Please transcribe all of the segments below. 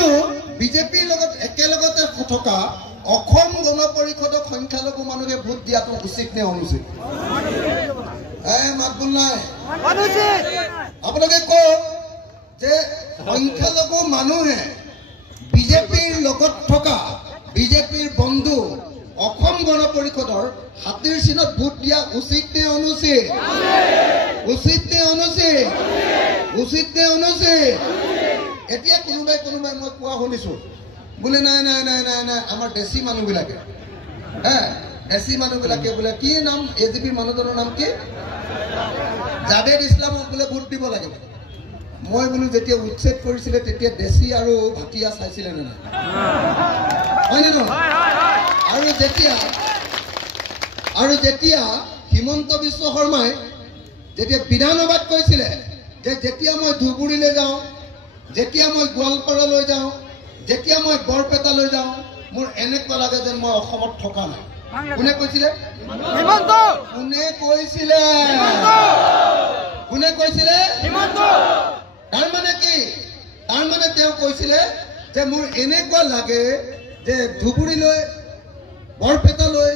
আৰু বিজেপিৰ লগত একেলগতে থকা অসম গণ পৰিষদক সংখ্যালঘু মানুহে ভোট দিয়াটো উচিত নে অনুচিত? মাতবোল নাই আপোনালোকে কওক যে সংখ্যালঘু মানুহে বিজেপিৰ লগত থকা বিজেপিৰ বন্ধু অসম গণ পৰিষদৰ হাতীৰ চিনত ভোট দিয়া উচিত নে অনুচিত? উচিত নে অনুচিত? উচিত নে অনুচিত? এতিয়া কোনোবাই মই কোৱা শুনিছো বোলে নাই নাই নাই নাই নাই আমাৰ দেশী মানুহবিলাকে দেশী মানুহবিলাকে বোলে কি নাম এজিপিৰ মানুহজনৰ নাম কি জাভেদ ইছলামক বোলে ভোট দিব লাগে। মই বোলো যেতিয়া উচ্ছেদ কৰিছিলে তেতিয়া দেশী আৰু ভাটিয়া চাইছিলে নে নাই? হয় নে নহয়? আৰু যেতিয়া হিমন্ত বিশ্ব শৰ্মাই যেতিয়া বিধানসভাত কৈছিলে যে যেতিয়া মই ধুবুৰীলৈ যাওঁ, যেতিয়া মই গোৱালপাৰালৈ যাওঁ, যেতিয়া মই বৰপেটালৈ যাওঁ, মোৰ এনেকুৱা লাগে যেন মই অসমত থকা নাই। কোনে কৈছিলে? কোনে কৈছিলে? কোনে কৈছিলে? তাৰমানে কি? তাৰমানে তেওঁ কৈছিলে যে মোৰ এনেকুৱা লাগে যে ধুবুৰীলৈ, বৰপেটালৈ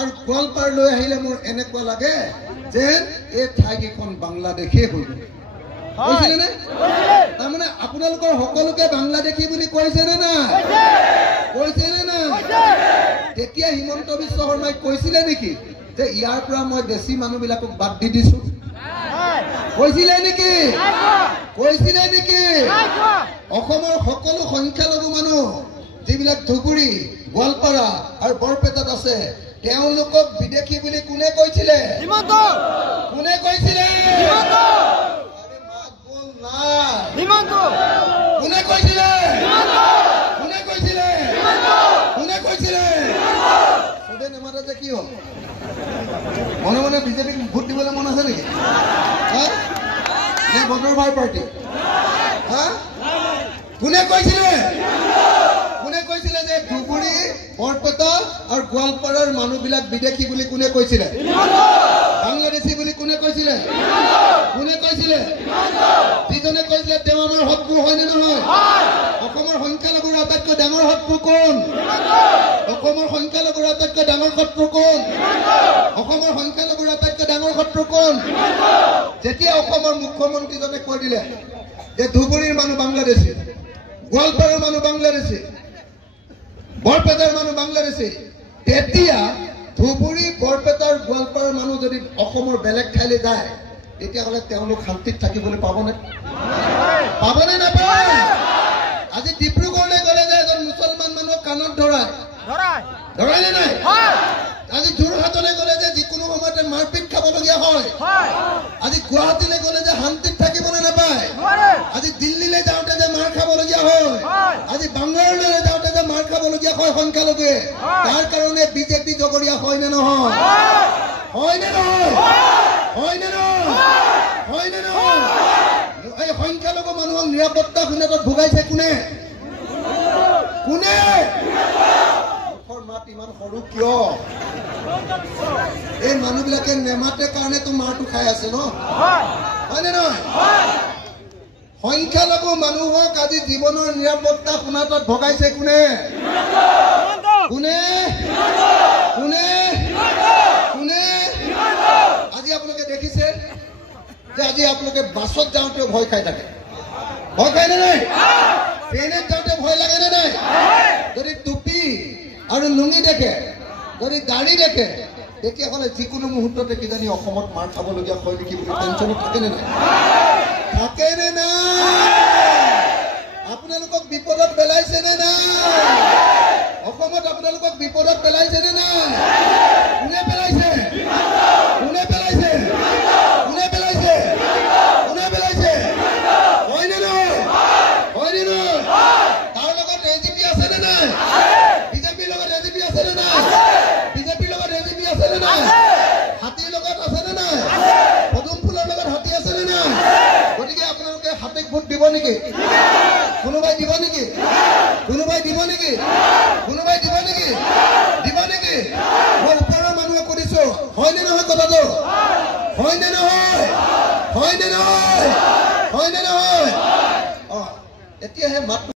আৰু গোৱালপাৰালৈ আহিলে মোৰ এনেকুৱা লাগে যেন এই ঠাইকেইখন বাংলাদেশেই হৈ গ'ল। কৈছিলে নে? তাৰমানে আপোনালোকৰ সকলোকে বাংলাদেশী বুলি কৈছে নে নাই? কৈছে নে নাই? তেতিয়া হিমন্ত বিশ্ব শৰ্মাই কৈছিলে নেকি যে ইয়াৰ পৰা মই দেশী মানুহবিলাকক বাদ দি দিছো? কৈছিলে নেকি? কৈছিলে নেকি? অসমৰ সকলো সংখ্যালঘু মানুহ যিবিলাক ধুবুৰী, গোৱালপাৰা আৰু বৰপেটাত আছে তেওঁলোকক বিদেশী বুলি কোনে কৈছিলে? কোনে কৈছিলে? কোনে কৈছিলে? কোনে কৈছিলে? কোনে কৈছিলে? চবে নেমাতে যে কি হ'ল? মনে মনে বিজেপিক ভোট দিবলৈ মন আছে নেকি? নে বদৰ ভাই পাৰ্টি? কোনে কৈছিলে? কোনে কৈছিলে যে ধুবুৰী, বৰপেটা আৰু গোৱালপাৰাৰ মানুহবিলাক বিদেশী বুলি কোনে কৈছিলে? বাংলাদেশী বুলি কোনে কৈছিলে? কোনে কৈছিলে? যিজনে কৈছিলে তেওঁ আমাৰ শত্ৰু হয় নে নহয়? অসমৰ সংখ্যালঘুৰ আটাইতকৈ ডাঙৰ শত্ৰু কোন? অসমৰ সংখ্যালঘুৰ আটাইতকৈ ডাঙৰ শত্ৰু কোন? অসমৰ সংখ্যালঘুৰ আটাইতকৈ ডাঙৰ শত্ৰু কোন? যেতিয়া অসমৰ মুখ্যমন্ত্ৰীজনে কৈ দিলে যে ধুবুৰীৰ মানুহ বাংলাদেশী, গোৱালপাৰাৰ মানুহ বাংলাদেশী, বৰপেটাৰ মানুহ বাংলাদেশী, তেতিয়া ধুবুৰী, বৰপেটাৰ, গোৱালপাৰাৰ মানুহ যদি অসমৰ বেলেগ ঠাইলৈ যায় তেতিয়াহ'লে তেওঁলোক শান্তিত থাকিবলৈ পাবনে? পাবনে নাপায়? আজি ডিব্ৰুগড়লৈ গ'লে যে এজন মুছলমান মানুহক কাণত ধৰাই নে নাই? আজি যোৰহাটলৈ গ'লে যে যিকোনো সময়তে মাৰপিট খাবলগীয়া হয়। আজি গুৱাহাটীলৈ গ'লে যে শান্তিত থাকিবলৈ নাপায়। আজি দিল্লীলৈ যাওঁতে যে মাৰ খাবলগীয়া হয়। আজি বাংগালুৰুলৈ যাওঁতে যে মাৰ খাবলগীয়া হয় সংখ্যালঘুৱে। তাৰ কাৰণে বিজেপি জগৰীয়া হয় নে নহয়? হয় নে নহয়? হয় নে নহয়? হয় নে নহয়? এই সংখ্যালঘু মানুহক নিৰাপত্তাহীনতাত ভোগাইছে কোনে? কোনে? মাত ইমান সৰু কিয়? এই মানুহবিলাকে নেমাতে কাৰণেতো মাৰটো খাই আছে ন? হয় নে নহয়? সংখ্যালঘু মানুহক আজি জীৱনৰ নিৰাপত্তাহীনতাত ভগাইছে কোনে? কোনে? কোনে? কোনে? আজি আপোনালোকে দেখিছে যে আজি আপোনালোকে বাছত যাওঁতেও ভয় খাই থাকে। ভয় খাই নে নাই? ট্ৰেইনত যাওঁতে ভয় লাগে নে নাই? যদি টুপি আৰু লুঙি দেখে, যদি দাড়ি দেখে, তেতিয়াহ'লে যিকোনো মুহূৰ্ততে কিজানি অসমত মাৰ খাবলগীয়া হয় নেকি বুলি টেনশ্যনত থাকে নে নাই? থাকে নে নাই? আপোনালোকক বিপদত পেলাইছে নে নাই? অসমত আপোনালোকক বিপদত পেলাইছে নে নাই? কোনে পেলাইছে? কোনে পেলাইছে? কোনে পেলাইছে? কোনে পেলাইছে? হয় নে নহয়? হয় নে নহয়? তাৰ লগত এজিপি আছে নে নাই? বিজেপিৰ লগত এজিপি আছে নে নাই? বিজেপিৰ লগত এজিপি আছে নে নাই? হাতীৰ লগত আছে নে নাই? পদুম ফুলৰ লগত হাতী আছে নে নাই? গতিকে আপোনালোকে হাতীক ভোট দিব নেকি? কোনোবাই দিব নেকি? কোনোবাই দিব নেকি? কোনোবাই দিব নেকি? দিব নেকি? মই ওপৰৰ মানুহে কৰিছো, হয় নে নহয় কথাটো? হয় নে নহয়? হয় নে নহয়? হয় নে নহয়? এতিয়াহে মাত